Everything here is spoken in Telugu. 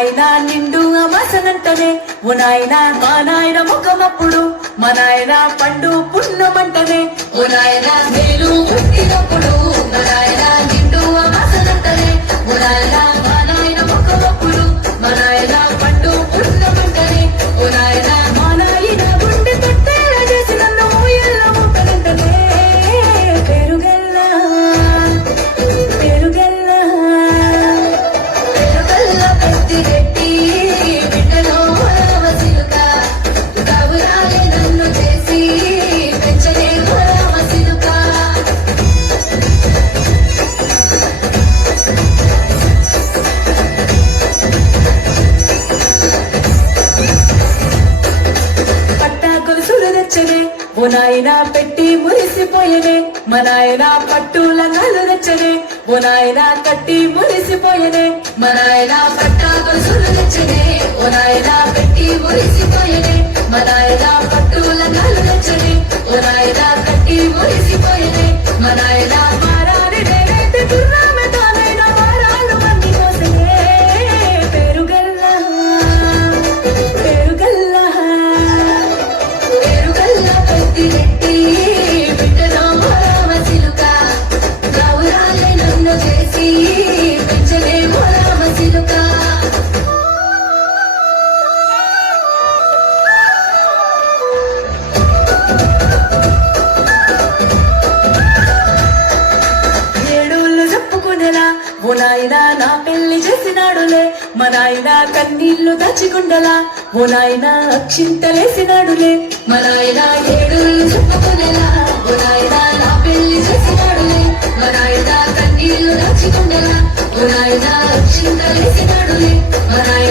నాయన నిండు అమాసనంటనే ఓ నాయన మా నాయన ముఖమప్పుడు మా నాయన పండు పున్నమంటనే ఓ నాయన నేను పుట్టినప్పుడు మా నాయన నిండు అమాసనంటనే ఓ నాయన మా నాయన ముఖమప్పుడు మా నాయన పండు పున్నమంటనే ఓ నాయన మా నాయన గుండె తొట్టేలా చేసి నన్ను ఊయల్లో ముట్టనంటనే పెరుగల్లా పెరుగల్లా పెరుగల్లా పెద్దిరెట్టి బిడ్డలో రామసిలుక కబురాలే నన్ను చేసి పెంచలే రామసిలుక పట్టా గొలుసులు తెచ్చనే ఓ నాయన పెట్టి మురిసిపోయనే మా నాయన పట్టు లంగాలు తెచ్చనే ఓ నాయన కట్టి మురిసిపోయనే మా నాయన పట్టా గొలుసులు తెచ్చనే ఓ నాయన పెట్టి మురిసిపోయనే మా నాయన పట్టు లంగాలు తెచ్చనే ఓ నాయన కట్టి మురిసిపోయనే మా నాయన మారాని నేనైతే దుర్రామె తానైనా మారాలు మంది కోసమే పెరుగల్లా పెరుగల్లా పెరుగల్లా పెద్దిరెట్టి బిడ్డలో రామసిలుక గౌరాలే నన్ను చేసి పెంచలే రామసిలుక ఏడోళ్ళు చెప్పుకునేలా ఓ నాయన నా పెళ్లి చేసినాడులే మా నాయన కన్నీళ్లు దాచికుండలా ఓ నాయన అక్షింతలేసినాడులే మా నాయన ఏడోళ్ళు చెప్పుకునేలా ఓ నాయన నా పెళ్లి చేసినాడులే మా నాయన కన్నీళ్లు దాచికుండలా ఓ నాయన అక్షింతలేసినాడులే మా నాయన